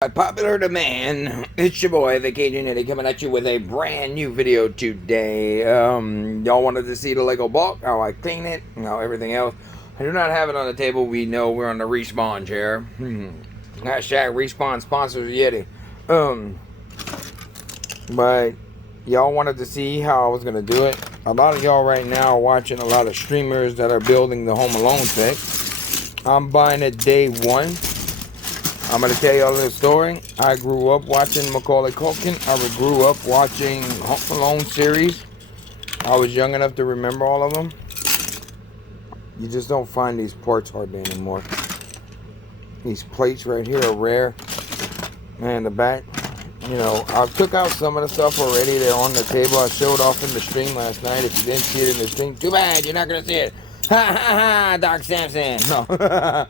By popular demand, it's your boy, the Cajun Yeti, coming at you with a brand new video today. Y'all wanted to see the Lego bulk, how I clean it, everything else. I do not have it on the table. We know we're on the respawn chair. Hashtag respawn sponsors Yeti. But y'all wanted to see how I was gonna do it. A lot of y'all right now are watching a lot of streamers that are building the Home Alone set. I'm buying it day one. I'm going to tell y'all the story. I grew up watching Macaulay Culkin. I grew up watching Home Alone series. I was young enough to remember all of them. You just don't find these parts hardly anymore. These plates right here are rare. Man, the back, I took out some of the stuff already. They're on the table. I showed off in the stream last night. If you didn't see it in the stream, too bad. You're not going to see it. Ha ha ha, Doc Samson. No.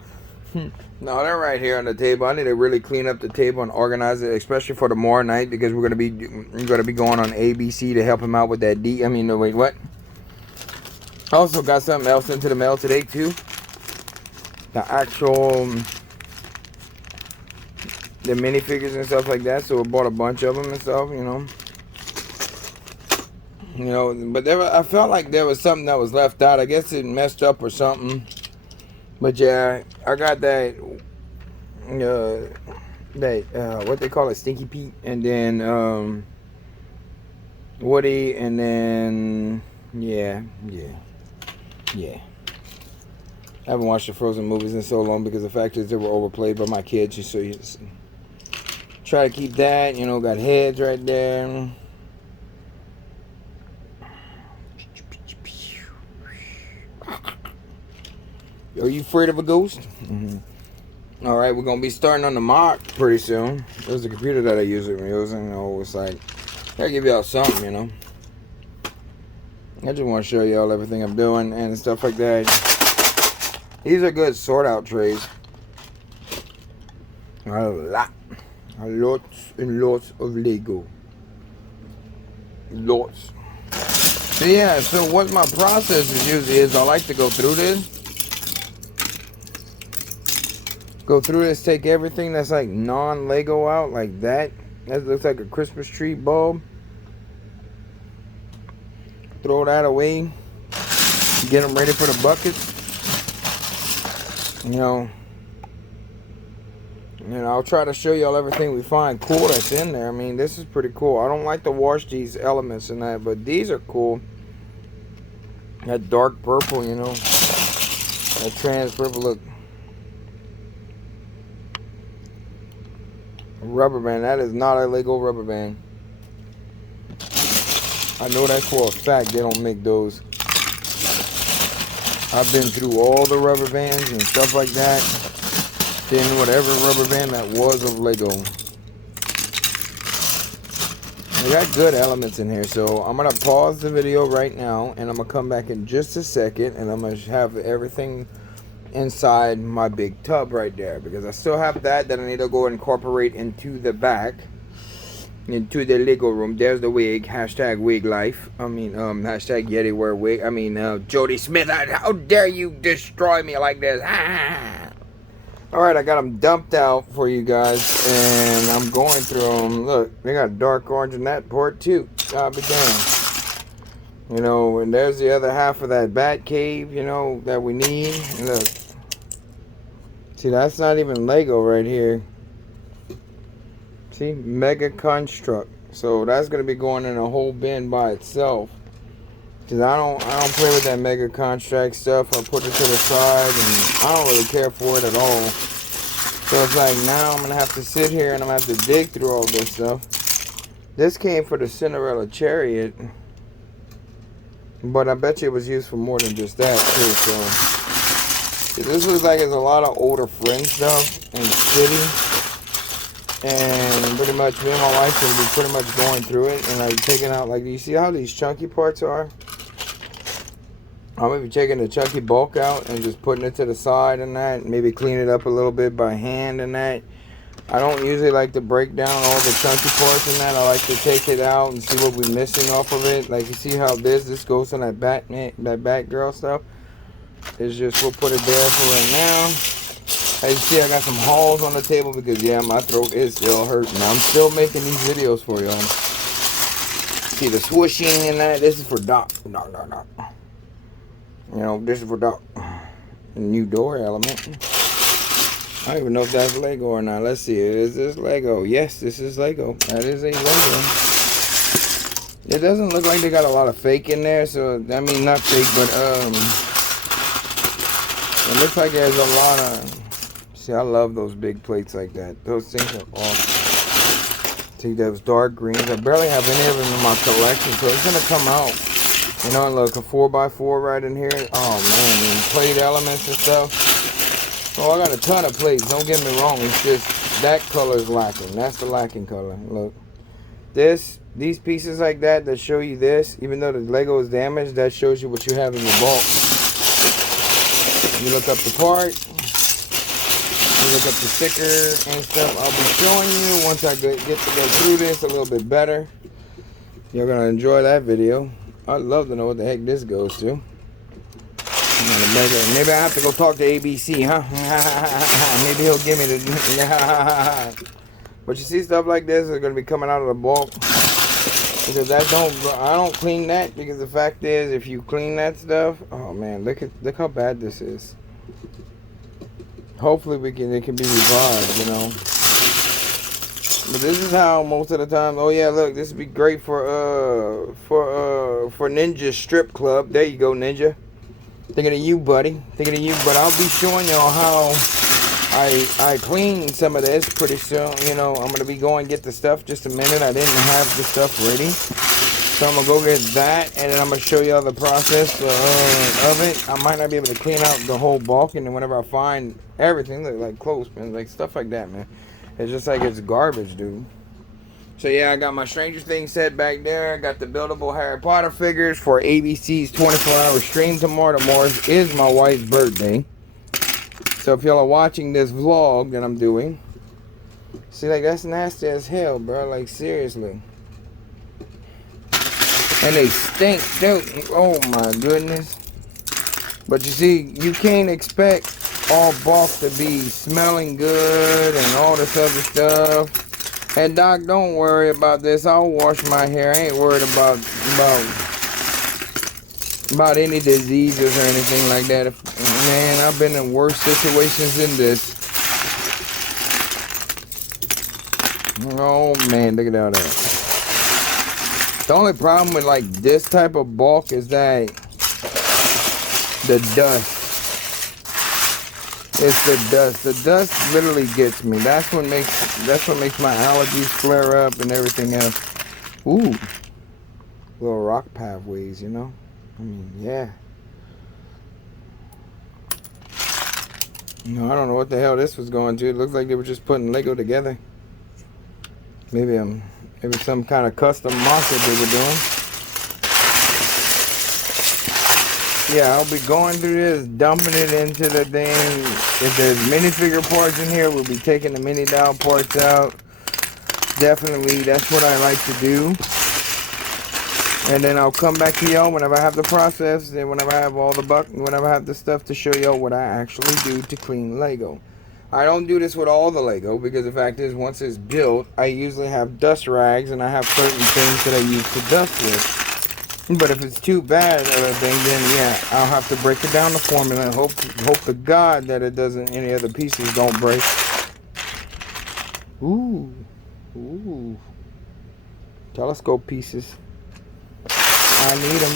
No, they're right here on the table. I need to really clean up the table and organize it, especially for tomorrow night, because we're gonna be going on ABC to help him out with that what? I also got something else into the mail today too. The minifigures and stuff like that. So I bought a bunch of them and stuff, But I felt like there was something that was left out. I guess it messed up or something. But yeah, I got that, what they call it, Stinky Pete, and then, Woody, and then, yeah. I haven't watched the Frozen movies in so long because the fact is they were overplayed by my kids, so you just try to keep that, got heads right there. Are you afraid of a ghost? Alright, we're going to be starting on the mock pretty soon. There's a computer that I use it using. It's like, gotta give y'all something, I just want to show y'all everything I'm doing and stuff like that. These are good sort out trays. Lots and lots of Lego. Lots. So yeah, so what my process usually is, I like to go through this. Take everything that's like non-Lego out, like that. That looks like a Christmas tree bulb. Throw that away. Get them ready for the buckets. I'll try to show y'all everything we find cool that's in there. I mean, this is pretty cool. I don't like to wash these elements and that, but these are cool. That dark purple, that trans purple look. Rubber band. That is not a Lego rubber band. I know that for a fact. They don't make those. I've been through all the rubber bands and stuff like that. Then whatever rubber band that was of Lego. We got good elements in here. So I'm going to pause the video right now. And I'm going to come back in just a second. And I'm going to have everything inside my big tub right there, because I still have that I need to go incorporate into the back, into the Lego room. There's the wig, hashtag wig life. Hashtag Yeti wear wig. Jody Smith, how dare you destroy me like this? Alright, I got them dumped out for you guys, and I'm going through them. Look, they got dark orange in that port too. God be damn. And there's the other half of that bat cave, that we need. And look. See, that's not even Lego right here. See, Mega Construct. So that's gonna be going in a whole bin by itself. Cause I don't play with that Mega Construct stuff. I put it to the side, and I don't really care for it at all. So it's like now I'm gonna have to sit here and I'm gonna have to dig through all this stuff. This came for the Cinderella Chariot. But I bet you it was used for more than just that too. So this looks like it's a lot of older Friends stuff and City. And pretty much me and my wife will be pretty much going through it and like taking out, like, you see how these chunky parts are? I'm gonna be taking the chunky bulk out and just putting it to the side and that. Maybe clean it up a little bit by hand and that. I don't usually like to break down all the chunky parts and that. I like to take it out and see what we're missing off of it. Like, you see how this goes on that Batgirl stuff. It's just, we'll put it there for right now. As you see, I got some hauls on the table because, yeah, my throat is still hurting. I'm still making these videos for y'all. See the swooshing and that? This is for Doc. Doc. You know, this is for Doc. New door element. I don't even know if that's Lego or not. Let's see. Is this Lego? Yes, this is Lego. That is a Lego. It doesn't look like they got a lot of fake in there. So, I mean, not fake, but, it looks like there's a lot of... See, I love those big plates like that. Those things are awesome. See, those dark greens. I barely have any of them in my collection, so it's going to come out. You know, look, a 4x4 right in here. Oh, man, and plate elements and stuff. Oh, I got a ton of plates. Don't get me wrong. It's just that color is lacking. That's the lacking color. Look. These pieces like that show you this, even though the Lego is damaged, that shows you what you have in your bulk. You look up the part. You look up the sticker and stuff. I'll be showing you once I get to go through this a little bit better. You're going to enjoy that video. I'd love to know what the heck this goes to. Maybe I have to go talk to ABC, huh? Maybe he'll give me the... But you see stuff like this is going to be coming out of the bulk. Because I don't clean that, because the fact is, if you clean that stuff, oh man, look how bad this is. Hopefully it can be revived, you know. But this is how most of the time. Oh yeah, look, this would be great for Ninja Strip Club. There you go, Ninja. Thinking of you, buddy. Thinking of you, but I'll be showing y'all how I clean some of this pretty soon. You know, I'm gonna be going get the stuff. Just a minute. I didn't have the stuff ready, so I'm gonna go get that, and then I'm gonna show y'all the process of it. I might not be able to clean out the whole bulk, and then whenever I find everything, like clothespins, like stuff like that, man, it's just like it's garbage, dude. So yeah, I got my Stranger Things set back there. I got the buildable Harry Potter figures for ABC's 24-hour stream tomorrow. Tomorrow is my wife's birthday. So if y'all are watching this vlog that I'm doing, see, like, that's nasty as hell, bro. Like, seriously. And they stink, dude. Oh my goodness. But you see, you can't expect all bulk to be smelling good and all this other stuff. And Doc, don't worry about this. I'll wash my hair. I ain't worried about any diseases or anything like that. Man, I've been in worse situations than this. Oh man, look at all that. The only problem with like this type of bulk is that the dust. It's the dust. The dust literally gets me. That's what makes my allergies flare up and everything else. Ooh, little rock pathways, you know. I mean, yeah. No, I don't know what the hell this was going to. It looks like they were just putting Lego together. Maybe some kind of custom market they were doing. Yeah, I'll be going through this, dumping it into the thing. If there's minifigure parts in here, we'll be taking the mini doll parts out. Definitely, that's what I like to do. And then I'll come back to y'all whenever I have the process, and whenever I have whenever I have the stuff to show y'all what I actually do to clean Lego. I don't do this with all the Lego, because the fact is, once it's built, I usually have dust rags, and I have certain things that I use to dust with. But if it's too bad of a thing, then yeah, I'll have to break it down to formula and hope to God that it doesn't, any other pieces don't break. Ooh. Telescope pieces. I need them.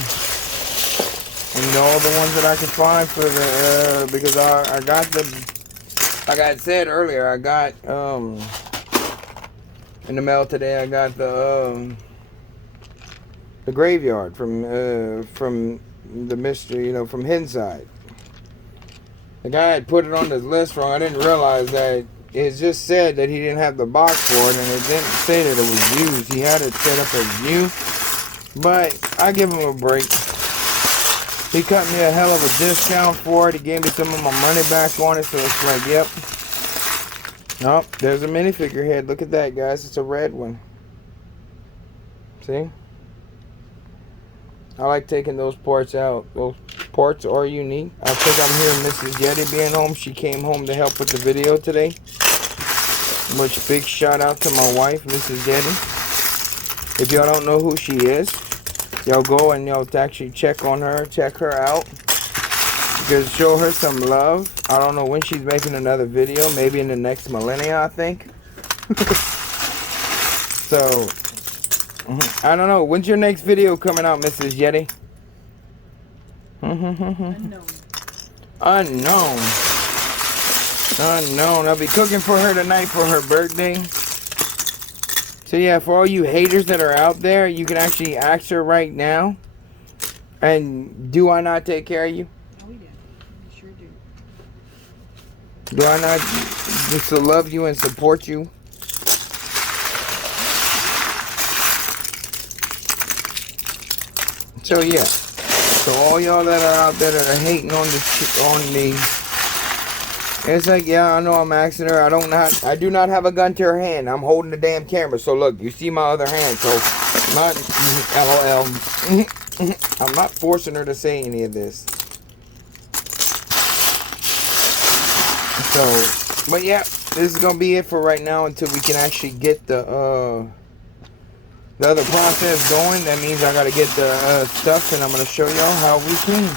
And all the ones that I can find for the, because I got the, like I said earlier, I got, in the mail today, I got the graveyard from the mystery, you know, from Hinside. The guy had put it on his list wrong. I didn't realize that it just said that he didn't have the box for it, and it didn't say that it was used. He had it set up as new, but I give him a break. He cut me a hell of a discount for it. He gave me some of my money back on it, so it's like, yep. Oh, there's a minifigure head. Look at that, guys. It's a red one. See? I like taking those parts out. Those parts are unique. I think I'm hearing Mrs. Yeti being home. She came home to help with the video today. Which, big shout out to my wife, Mrs. Yeti. If y'all don't know who she is, y'all go and y'all actually check on her, check her out. Because show her some love. I don't know when she's making another video. Maybe in the next millennia, I think. So, I don't know. When's your next video coming out, Mrs. Yeti? Unknown. Unknown. Unknown. I'll be cooking for her tonight for her birthday. So yeah, for all you haters that are out there, you can actually ask her right now. And do I not take care of you? Oh yeah, I sure do. Do I not just to love you and support you? So yeah. So all y'all that are out there that are hating on me, it's like, yeah, I know I'm asking her. I do not have a gun to her hand. I'm holding the damn camera. So look, you see my other hand. So I'm not, LOL. I'm not forcing her to say any of this. So, but yeah, this is gonna be it for right now until we can actually get the other process going. That means I gotta get the stuff, and I'm gonna show y'all how we clean.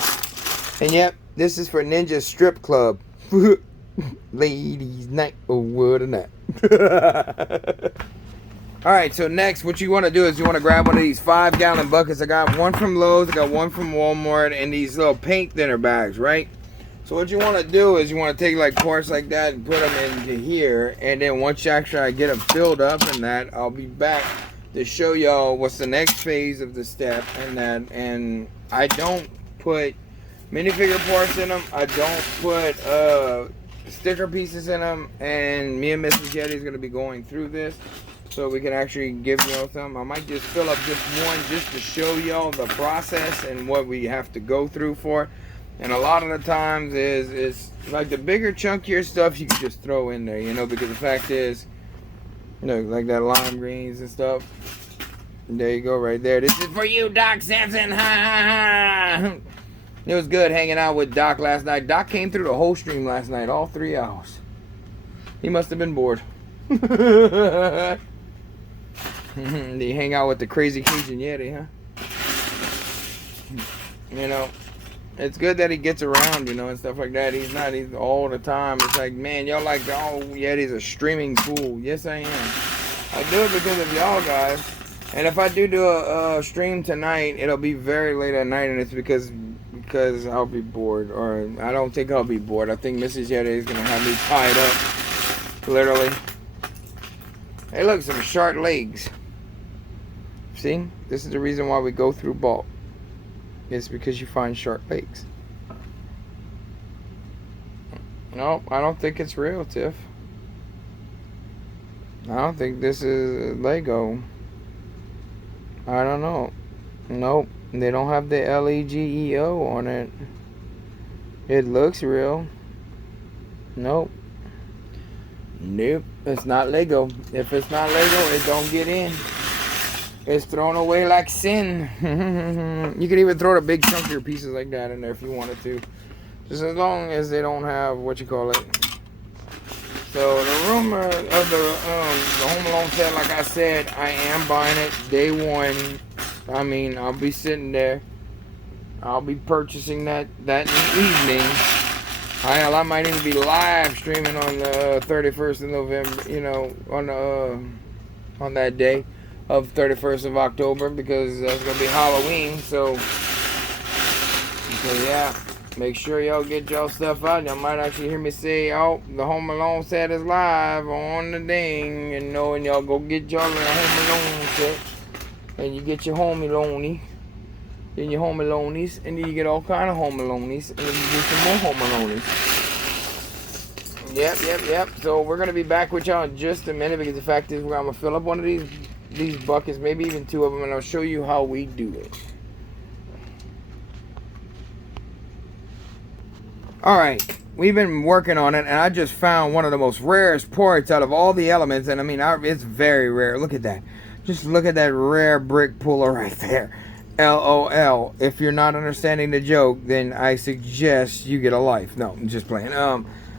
And yep, this is for Ninja Strip Club. Ladies night, oh what a night. Alright, so next what you want to do is you want to grab one of these 5-gallon buckets. I got one from Lowe's, I got one from Walmart, and these little paint thinner bags, right? So what you want to do is you want to take like parts like that and put them into here, and then once you actually get them filled up in that, I'll be back to show y'all what's the next phase of the step and that. And I don't put minifigure parts in them. I don't put sticker pieces in them, and me and Mrs. Yeti is going to be going through this so we can actually give y'all some. I might just fill up just one just to show y'all the process and what we have to go through for. And a lot of the times is like the bigger chunkier stuff you can just throw in there, you know, because the fact is, you know, like that lime greens and stuff. And there you go right there. This is for you, Doc Sampson. Ha ha ha. It was good hanging out with Doc last night. Doc came through the whole stream last night, all 3 hours. He must have been bored. Did he hang out with the crazy Cajun Yeti, huh? You know, it's good that he gets around, you know, and stuff like that. He's all the time. It's like, man, y'all like, oh, Yeti's a streaming fool. Yes, I am. I do it because of y'all guys. And if I do a stream tonight, it'll be very late at night, and it's because I'll be bored, or I don't think I'll be bored. I think Mrs. Yeti is going to have me tied up, literally. Hey, look, some sharp legs. See? This is the reason why we go through bulk. It's because you find sharp legs. No, I don't think it's real, Tiff. I don't think this is Lego. I don't know. Nope. They don't have the LEGEO on it. It looks real. Nope. Nope. It's not Lego. If it's not Lego, it don't get in. It's thrown away like sin. You could even throw the big chunkier pieces like that in there if you wanted to. Just as long as they don't have, what you call it. So the rumor of the Home Alone set, like I said, I am buying it day one. I mean, I'll be sitting there. I'll be purchasing that evening. I might even be live streaming on the 31st of November, you know, on that day of 31st of October, because that's going to be Halloween. So yeah, make sure y'all get y'all stuff out. Y'all might actually hear me say, oh, the Home Alone set is live on the ding, and y'all go get y'all a Home Alone set. And you get your Home Alone, then your Home Alones, and then you get all kind of Home Alones, and then you get some more Home Alones. Yep. So we're gonna be back with y'all in just a minute, because the fact is, I'm gonna fill up one of these buckets, maybe even 2 of them, and I'll show you how we do it. All right, we've been working on it, and I just found one of the most rarest parts out of all the elements, and I mean, it's very rare. Look at that. Just look at that rare brick puller right there. LOL. If you're not understanding the joke, then I suggest you get a life. No, I'm just playing.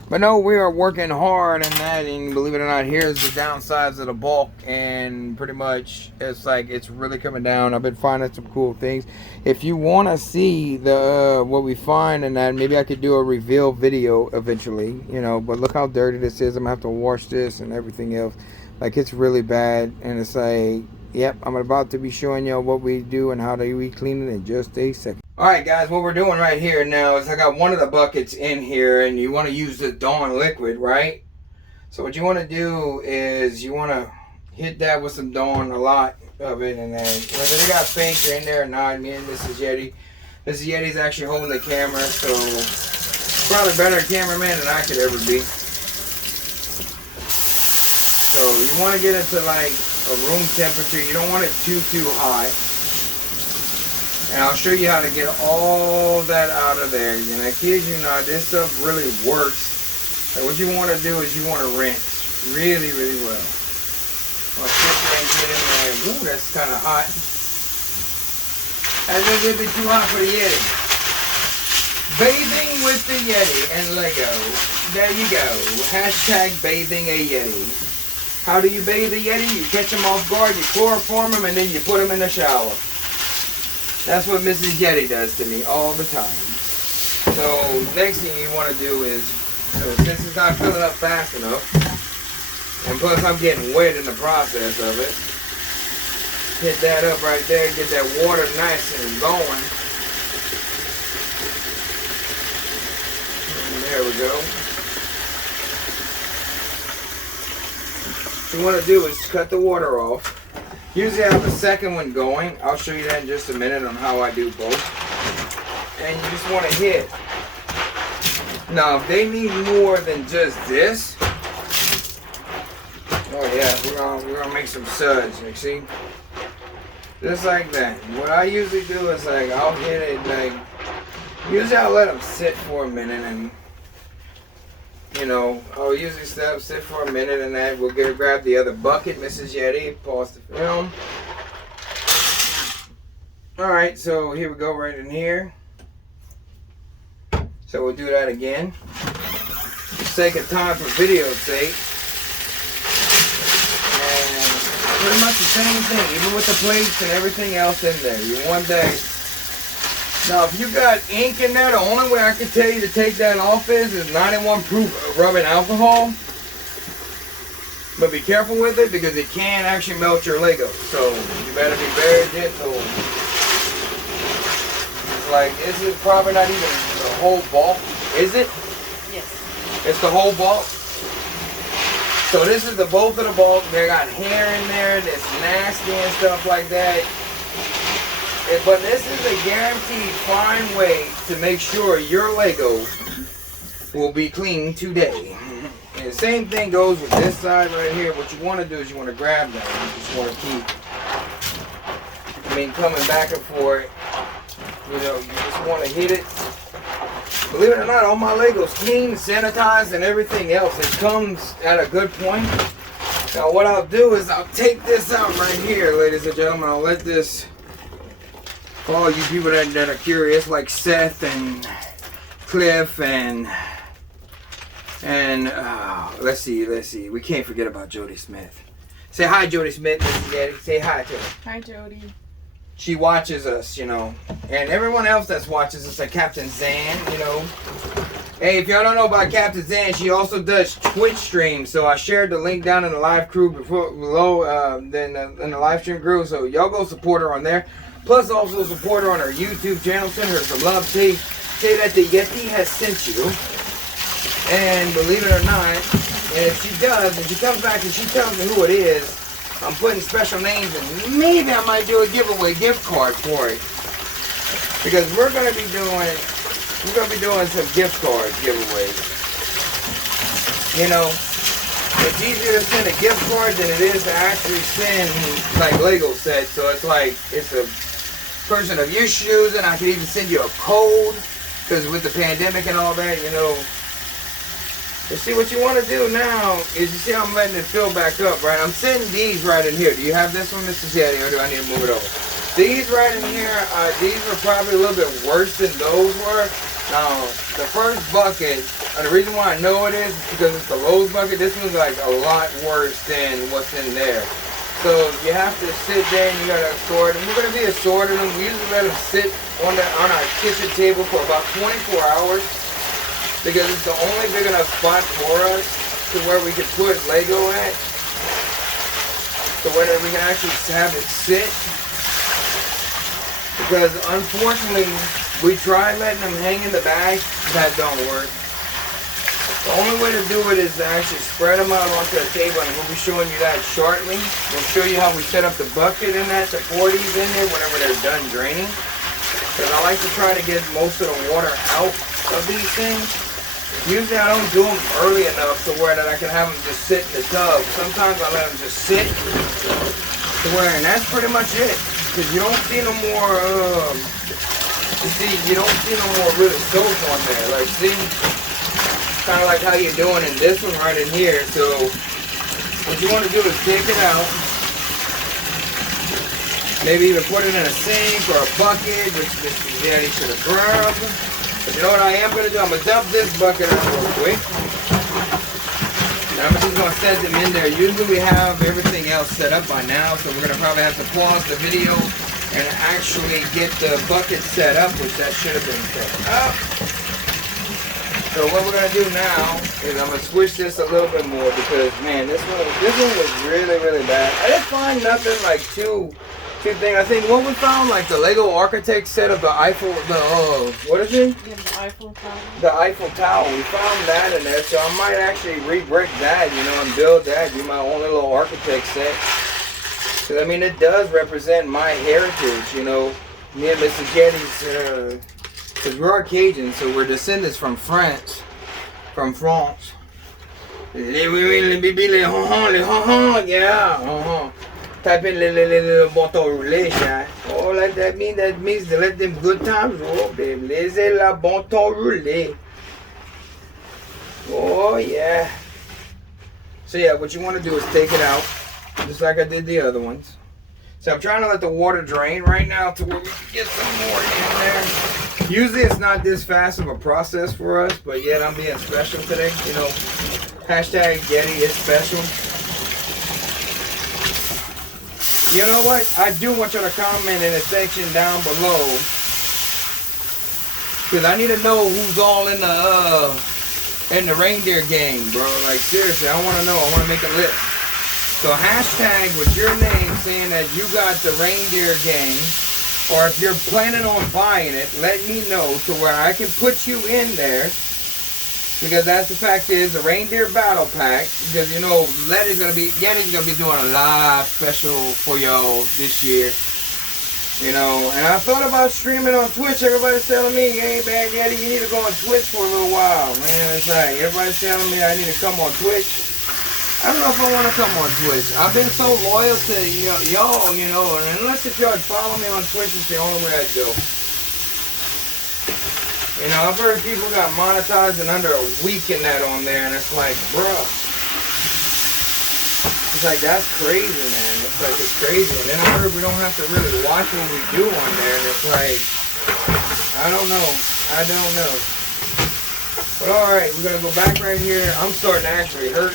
But no, we are working hard on that, and believe it or not, here's the downsides of the bulk, and pretty much it's like it's really coming down. I've been finding some cool things. If you want to see the what we find in that, maybe I could do a reveal video eventually, you know. But look how dirty this is. I'm gonna have to wash this and everything else. Like, it's really bad, and it's like, yep, I'm about to be showing y'all what we do and how we clean it in just a second. Alright guys, what we're doing right here now is I got one of the buckets in here, and you want to use the Dawn liquid, right? So what you want to do is you want to hit that with some Dawn, a lot of it, and then whether they got fainter in there or not, me and Mrs. Yeti. Mrs. Yeti's actually holding the camera, so probably a better cameraman than I could ever be. So you want to get it to like a room temperature. You don't want it too hot. And I'll show you how to get all that out of there. And I kid you not, this stuff really works. And what you want to do is you want to rinse really well. I'll sit there and get in there. Ooh, that's kind of hot. That's a little bit too hot for the Yeti. Bathing with the Yeti and Lego. There you go. Hashtag bathing a Yeti. How do you bathe a Yeti? You catch them off guard, you chloroform them, and then you put them in the shower. That's what Mrs. Yeti does to me all the time. So next thing you want to do is, since it's not filling up fast enough, and plus I'm getting wet in the process of it, hit that up right there, get that water nice and going. And there we go. What you want to do is cut the water off. Usually I have a second one going. I'll show you that in just a minute on how I do both. And you just want to hit. Now, if they need more than just this, oh yeah, we're gonna make some suds. You see, just like that. What I usually do is like I'll hit it like. Usually I'll let them sit for a minute, and you know, I'll usually sit for a minute, and then we'll grab the other bucket, Mrs. Yeti, pause the film. Alright, so here we go right in here. So we'll do that again. For the sake of time, for video's sake. And pretty much the same thing, even with the plates and everything else in there. You want that. Now, if you got ink in there, the only way I can tell you to take that off is 91 proof rubbing alcohol. But be careful with it because it can actually melt your Lego. So you better be very gentle. It's like, this is probably not even the whole bulk, is it? Yes. It's the whole bulk. So this is the bulk of the bulk. They got hair in there that's nasty and stuff like that. But this is a guaranteed fine way to make sure your Lego will be clean today. And the same thing goes with this side right here. What you want to do is you want to grab that. You just want to keep, coming back and forth. You know, you just want to hit it. Believe it or not, all my Legos clean, sanitized, and everything else. It comes at a good point. Now what I'll do is I'll take this out right here, ladies and gentlemen. I'll let this... For all you people that are curious, like Seth and Cliff and let's see, we can't forget about Jody Smith. Say hi, Jody Smith, Mrs. Yeti. Say hi to her. Hi, Jody. She watches us, you know, and everyone else that watches us, like Captain Zan, you know. Hey, if y'all don't know about Captain Zan, she also does Twitch streams. So I shared the link down in the live crew below, in the live stream group. So y'all go support her on there. Plus, also support her on her YouTube channel. Send her some love. Say that the Yeti has sent you. And believe it or not, and if she does, and she comes back and she tells me who it is, I'm putting special names in. Maybe I might do a giveaway gift card for it. Because we're gonna be doing some gift card giveaways. You know, it's easier to send a gift card than it is to actually send like Lego sets. So it's like it's a person of your shoes, and I could even send you a code because with the pandemic and all that, you know. But see, what you want to do now is, you see how I'm letting it fill back up, right? I'm sending these right in here. Do you have this one, Mrs. Yeti, or do I need to move it over? These right in here, these were probably a little bit worse than those were. Now, the first bucket, and the reason why I know it is because it's the Lowe's bucket. This one's like a lot worse than what's in there. So you have to sit there and you gotta sort them. We're gonna be assorting them. We usually let them sit on our kitchen table for about 24 hours because it's the only big enough spot for us to where we can put Lego at. So where we can actually have it sit. Because unfortunately, we tried letting them hang in the bag. That don't work. The only way to do it is to actually spread them out onto the table, and we'll be showing you that shortly. We'll show you how we set up the bucket in that to pour these in there whenever they're done draining. Because I like to try to get most of the water out of these things. Usually I don't do them early enough to where that I can have them just sit in the tub. Sometimes I let them just sit to where, and that's pretty much it. Because you don't see no more, you don't see no more really soap on there. Like, see? Kind of like how you're doing in this one right in here. So what you want to do is take it out. Maybe even put it in a sink or a bucket, which Mr. Daddy should have grabbed. But you know what I am going to do? I'm going to dump this bucket out real quick. And I'm just going to set them in there. Usually we have everything else set up by now, so we're going to probably have to pause the video and actually get the bucket set up, which that should have been set up. So what we're going to do now is I'm going to switch this a little bit more because, man, this one was really, really bad. I didn't find nothing like too thing. I think what we found, like the Lego architect set of the Eiffel, what is it? Yeah, the Eiffel Tower. The Eiffel Tower. We found that in there, so I might actually re-brick that, you know, and build that, do my own little architect set. Because, I mean, it does represent my heritage, you know. Me and Mr. Getty's, because we're Cajun, so we're descendants from France. Yeah, type in le bâton roulé, chat. Oh, that means to let them good times roll, baby. Laissez la bâton roulé. Oh, yeah. So, yeah, what you want to do is take it out, just like I did the other ones. So, I'm trying to let the water drain right now to where we can get some more in there. Usually, it's not this fast of a process for us, but yet I'm being special today. You know, hashtag YETI is special. You know what? I do want you to comment in the section down below, because I need to know who's all in the reindeer gang, bro. Like, seriously, I want to know. I want to make a list. So hashtag with your name saying that you got the reindeer gang, or if you're planning on buying it, let me know to where I can put you in there. Because that's the fact is the reindeer battle pack. Because you know YETI's gonna be doing a live special for y'all this year. You know, and I thought about streaming on Twitch. Everybody's telling me, hey man, YETI, you need to go on Twitch for a little while, man. It's like everybody's telling me I need to come on Twitch. I don't know if I want to come on Twitch. I've been so loyal to y'all, you know, and unless if y'all follow me on Twitch, it's the only way I go. You know, I've heard people got monetized in under a week in that on there, and it's like, bruh. It's like, that's crazy, man. It's like, it's crazy. And then I heard we don't have to really watch what we do on there, and it's like, I don't know. But alright, we're going to go back right here. I'm starting to actually hurt.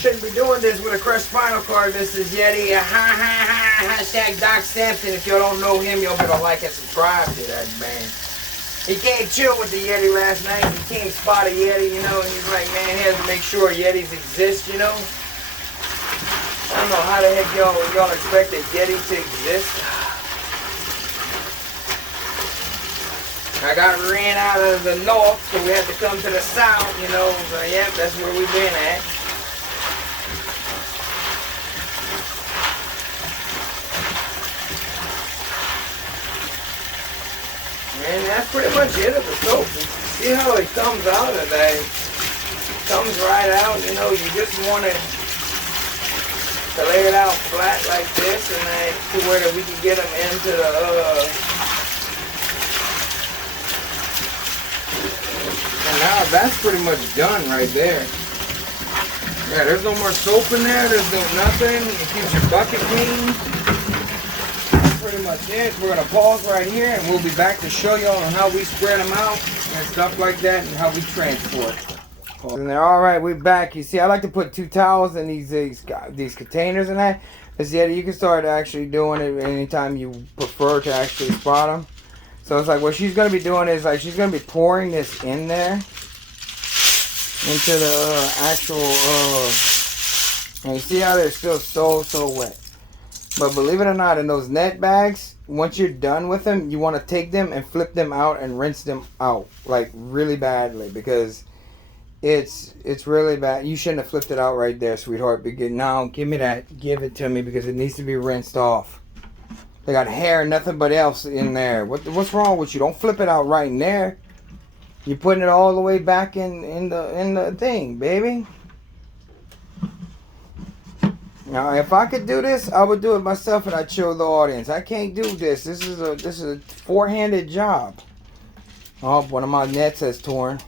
Shouldn't be doing this with a crushed spinal cord. This is YETI. Hashtag Doc Sampson. If y'all don't know him, y'all better like and subscribe to that man. He came chill with the YETI last night. He came spot a YETI, you know, and he's like, man, he has to make sure YETIs exist, you know. I don't know how the heck y'all expect a YETI to exist. I got ran out of the north, so we had to come to the south, you know. So, yeah, that's where we've been at. And that's pretty much it of the soap. See how it comes out of that? It comes right out, you know, you just want it to lay it out flat like this, and then to where that we can get them into the, and now that's pretty much done right there. Yeah, there's no more soap in there, there's no nothing. It keeps your bucket clean. Pretty pretty much it. We're going to pause right here and we'll be back to show y'all on how we spread them out and stuff like that and how we transport. And they're all right, we're back. You see, I like to put 2 towels in these containers and that. Because yeah, you can start actually doing it anytime you prefer to actually spot them. So it's like what she's going to be doing is like she's going to be pouring this in there into the actual and you see how they're still so wet. But believe it or not, in those net bags, once you're done with them, you want to take them and flip them out and rinse them out like really badly, because it's really bad. You shouldn't have flipped it out right there, sweetheart. Because now, give me that. Give it to me, because it needs to be rinsed off. They got hair and nothing but else in there. What's wrong with you? Don't flip it out right in there. You're putting it all the way back in the thing, baby. Now, if I could do this, I would do it myself, and I'd show the audience. I can't do this. This is a four-handed job. Oh, one of my nets has torn.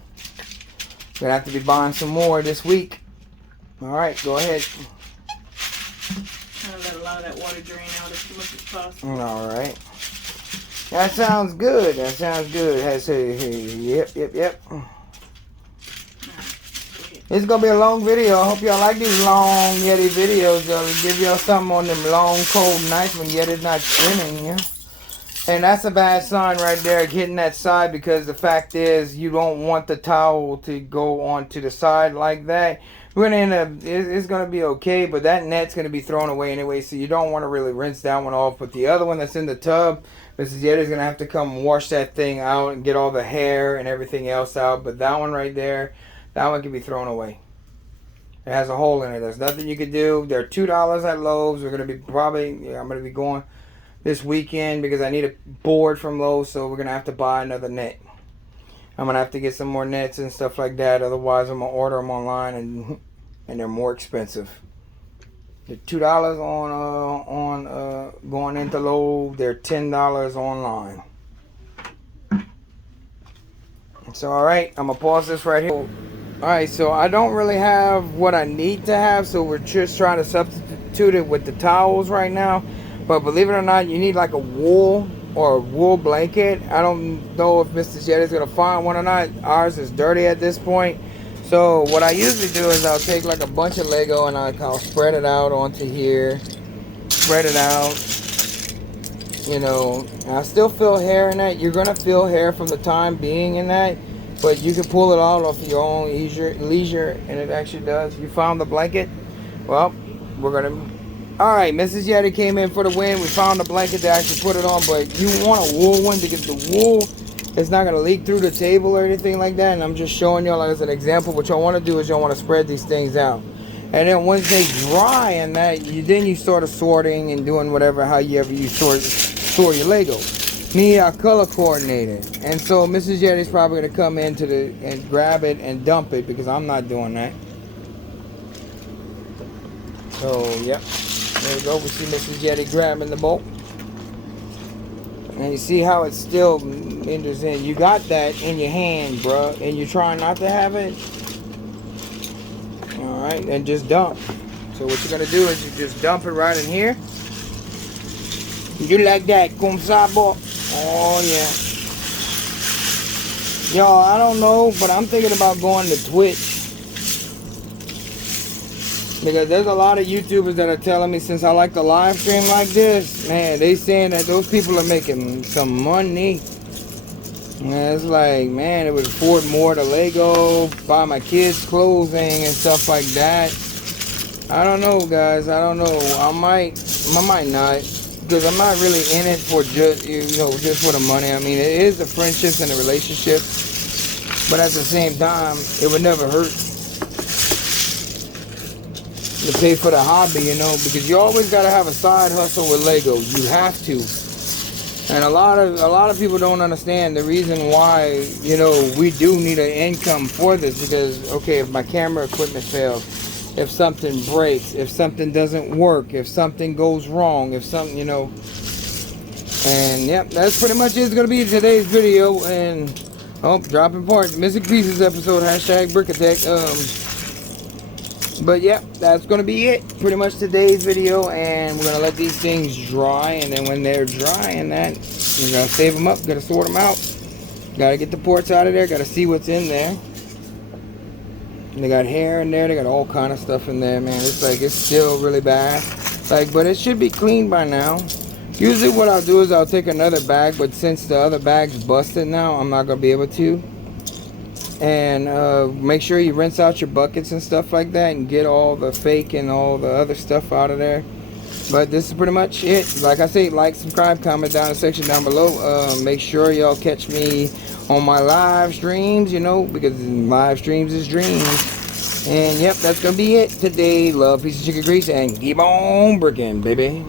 Gonna have to be buying some more this week. All right, go ahead. Trying to let a lot of that water drain out as much as possible. All right. That sounds good. That sounds good. Yep. It's gonna be a long video. I hope y'all like these long YETI videos. I'll give y'all something on them long, cold nights when YETI's not streaming. Yeah? And that's a bad sign right there, hitting that side, because the fact is you don't want the towel to go onto the side like that. We're gonna end up, it's gonna be okay, but that net's gonna be thrown away anyway, so you don't want to really rinse that one off. But the other one that's in the tub, Mrs. YETI's gonna have to come wash that thing out and get all the hair and everything else out. But that one right there, that one can be thrown away. It has a hole in it. There's nothing you can do. They're $2 at Lowe's. We're gonna be I'm gonna be going this weekend because I need a board from Lowe's, so we're gonna have to buy another net. I'm gonna have to get some more nets and stuff like that. Otherwise, I'm gonna order them online, and they're more expensive. They're $2 on going into Lowe's. They're $10 online. So all right, I'm gonna pause this right here. All right, so I don't really have what I need to have, so we're just trying to substitute it with the towels right now. But believe it or not, you need like a wool or a wool blanket. I don't know if Mrs. YETI's gonna find one or not. Ours is dirty at this point. So what I usually do is I'll take like a bunch of Lego and I'll spread it out onto here. Spread it out. You know, I still feel hair in that. You're gonna feel hair from the time being in that, but you can pull it all off your own leisure, and it actually does. You found the blanket? Well, we're gonna. All right, Mrs. YETI came in for the win. We found the blanket to actually put it on, but you want a wool one because the wool is not gonna leak through the table or anything like that. And I'm just showing y'all as an example. What y'all want to do is y'all want to spread these things out, and then once they dry and that, then you start sorting and doing whatever, however you store your Lego. Me, I color coordinated, and so Mrs. YETI's probably gonna come into and grab it and dump it because I'm not doing that. So yep, there we go. We see Mrs. YETI grabbing the bolt, and you see how it still enters in. You got that in your hand, bruh, and you're trying not to have it. All right, and just dump. So what you're gonna do is you just dump it right in here. You like that, comme ça, boy? Oh yeah. Y'all, I don't know, but I'm thinking about going to Twitch, because there's a lot of YouTubers that are telling me, since I like to live stream like this, man, they saying that those people are making some money. And it's like, man, it would afford more to Lego, buy my kids clothing and stuff like that. I don't know, guys. I don't know. I might not. Because I'm not really in it for just for the money. I mean, it is the friendships and the relationships, but at the same time, it would never hurt to pay for the hobby, you know, because you always got to have a side hustle with Lego. You have to. And a lot of people don't understand the reason why, you know, we do need an income for this, because, okay, if my camera equipment fails, if something breaks, if something doesn't work, if something goes wrong, if something, you know. And yep, that's pretty much it's gonna be today's video. And dropping parts, missing pieces episode, hashtag brick attack. But yeah, that's gonna be it. Pretty much today's video, and we're gonna let these things dry, and then when they're dry and that, we're gonna save them up, gotta sort them out. Gotta get the ports out of there, gotta see what's in there. And they got hair in there, they got all kind of stuff in there, man. It's like, it's still really bad. Like, but it should be clean by now. Usually what I'll do is I'll take another bag, but since the other bag's busted now, I'm not gonna be able to. And make sure you rinse out your buckets and stuff like that, and get all the fake and all the other stuff out of there. But this is pretty much it. Like I say, like, subscribe, comment down in the section down below. Make sure y'all catch me on my live streams, you know, because live streams is dreams. And yep, that's gonna be it today. Love, piece of chicken grease, and keep on bricking, baby.